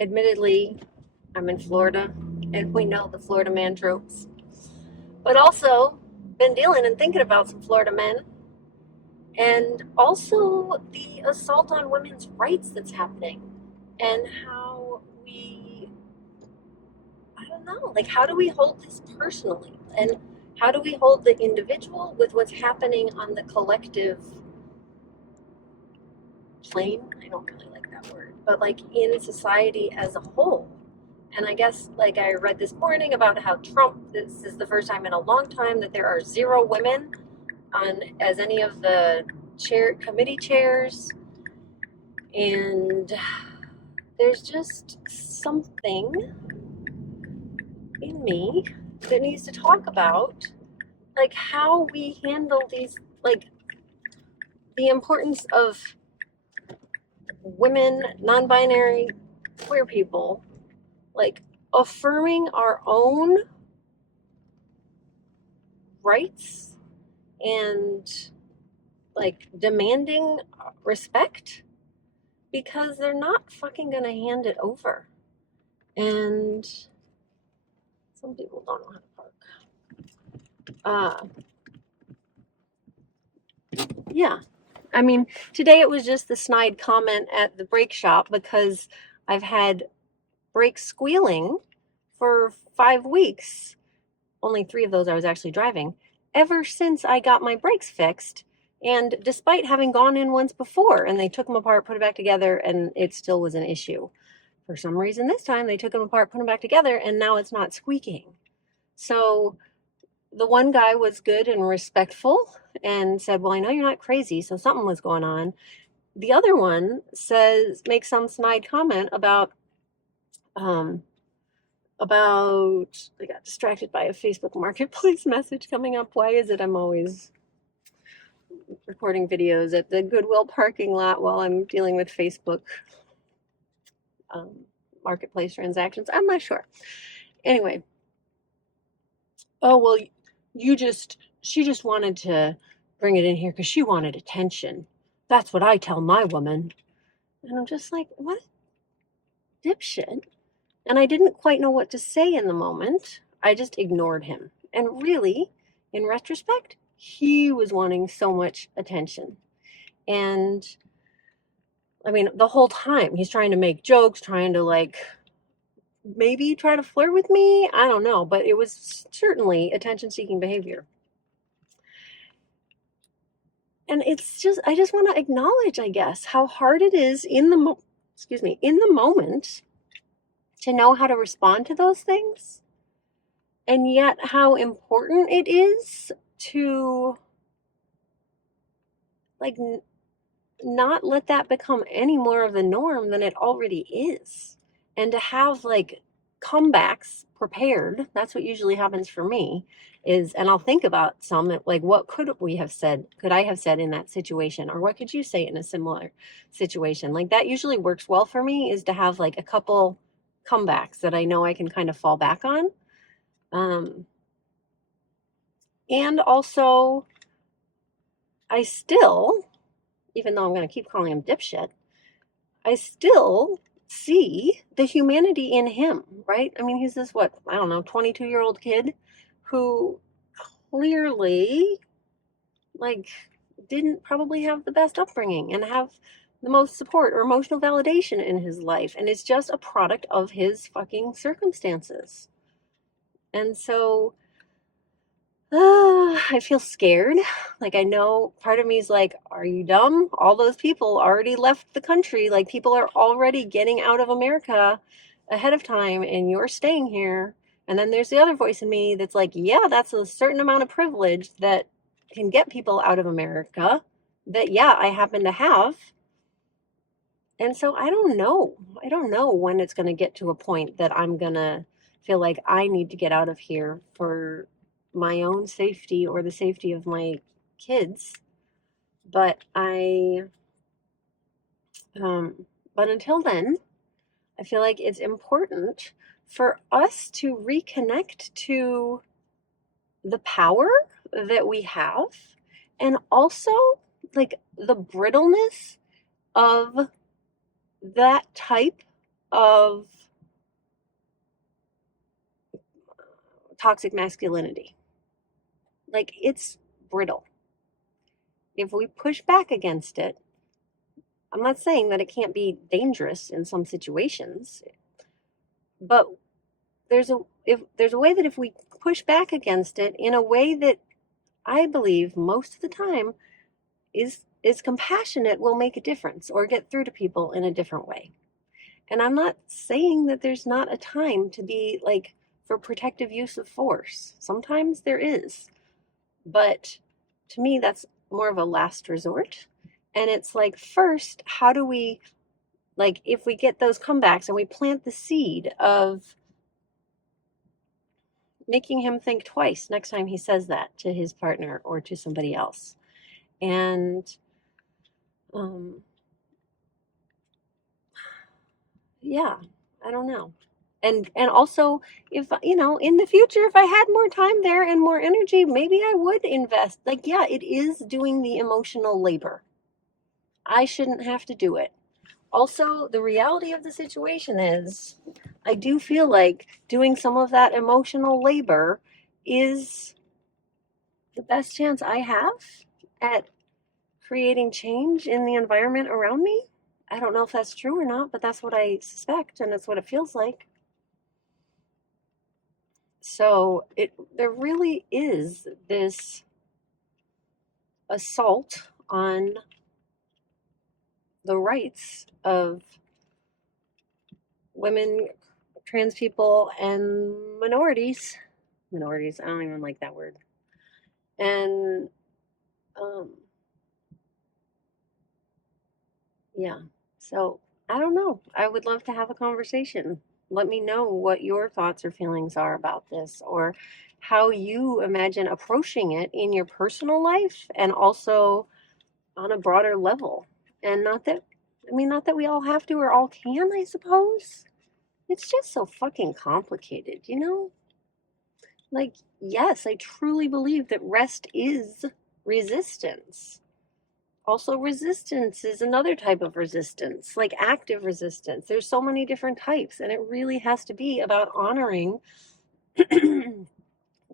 admittedly, I'm in Florida, and we know the Florida man tropes. But also, been dealing and thinking about some Florida men, and also the assault on women's rights that's happening, and how I don't know, like, how do we hold this personally? And how do we hold the individual with what's happening on the collective plane? I don't really like that word, but like in society as a whole. And I guess, like, I read this morning about how Trump, this is the first time in a long time that there are zero women on as any of the committee chairs. And there's just something in me that needs to talk about, like, how we handle these, like, the importance of women, non-binary, queer people, like, affirming our own rights and, like, demanding respect, because they're not fucking gonna hand it over. And some people don't know how to park. Yeah. I mean, today it was just the snide comment at the brake shop because I've had brakes squealing for 5 weeks. Only 3 of those I was actually driving ever since I got my brakes fixed. And despite having gone in once before and they took them apart, put it back together, and it still was an issue. For some reason this time they took them apart, put them back together, and now it's not squeaking. So the one guy was good and respectful and said, well, I know you're not crazy, so something was going on. The other one makes some snide comment about I got distracted by a Facebook Marketplace message coming up. Why is it I'm always recording videos at the Goodwill parking lot while I'm dealing with Facebook Marketplace transactions? I'm not sure. Anyway, oh, well, she just wanted to bring it in here because she wanted attention. That's what I tell my woman. And I'm just like, what dipshit? And I didn't quite know what to say in the moment. I just ignored him. And really, in retrospect, he was wanting so much attention. And I mean, the whole time he's trying to make jokes, trying to, like, maybe try to flirt with me. I don't know, but it was certainly attention seeking behavior. And it's just, I just want to acknowledge, I guess, how hard it is in the moment to know how to respond to those things. And yet how important it is to, like, not let that become any more of the norm than it already is. And to have, like, comebacks prepared. That's what usually happens for me is, and I'll think about some, like, what could I have said in that situation? Or what could you say in a similar situation? Like, that usually works well for me, is to have, like, a couple comebacks that I know I can kind of fall back on. And also, I still, even though I'm going to keep calling him dipshit, I still see the humanity in him, right? I mean, he's this, 22-year-old kid who clearly, like, didn't probably have the best upbringing and have the most support or emotional validation in his life. And it's just a product of his fucking circumstances. And so I feel scared. Like, I know part of me is like, are you dumb? All those people already left the country. Like, people are already getting out of America ahead of time, and you're staying here. And then there's the other voice in me that's like, yeah, that's a certain amount of privilege that can get people out of America that, yeah, I happen to have. And so I don't know. I don't know when it's going to get to a point that I'm going to feel like I need to get out of here for my own safety or the safety of my kids. But but until then, I feel like it's important for us to reconnect to the power that we have, and also, like, the brittleness of that type of toxic masculinity. Like, it's brittle. If we push back against it, I'm not saying that it can't be dangerous in some situations, but there's a way that if we push back against it in a way that I believe most of the time is compassionate, will make a difference or get through to people in a different way. And I'm not saying that there's not a time to be like for protective use of force. Sometimes there is. But to me, that's more of a last resort. And it's like, first, how do we, like, if we get those comebacks and we plant the seed of making him think twice next time he says that to his partner or to somebody else. And yeah, I don't know. And also, if in the future, if I had more time there and more energy, maybe I would invest. Like, yeah, it is doing the emotional labor. I shouldn't have to do it. Also, the reality of the situation is I do feel like doing some of that emotional labor is the best chance I have at creating change in the environment around me. I don't know if that's true or not, but that's what I suspect, and that's what it feels like. So there really is this assault on the rights of women, trans people, and minorities. Minorities, I don't even like that word. And um, yeah, so I don't know. I would love to have a conversation. Let me know what your thoughts or feelings are about this, or how you imagine approaching it in your personal life and also on a broader level. And not that we all have to or all can, I suppose. It's just so fucking complicated, you know? Like, yes, I truly believe that rest is resistance. Also, resistance is another type of resistance, like active resistance. There's so many different types, and it really has to be about honoring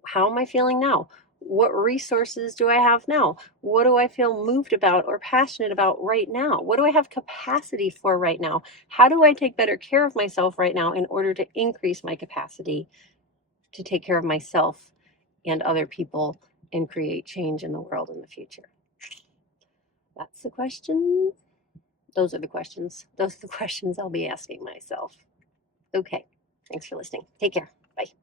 how am I feeling now? What resources do I have now? What do I feel moved about or passionate about right now? What do I have capacity for right now? How do I take better care of myself right now in order to increase my capacity to take care of myself and other people and create change in the world in the future? That's the question. Those are the questions. Those are the questions I'll be asking myself. Okay. Thanks for listening. Take care.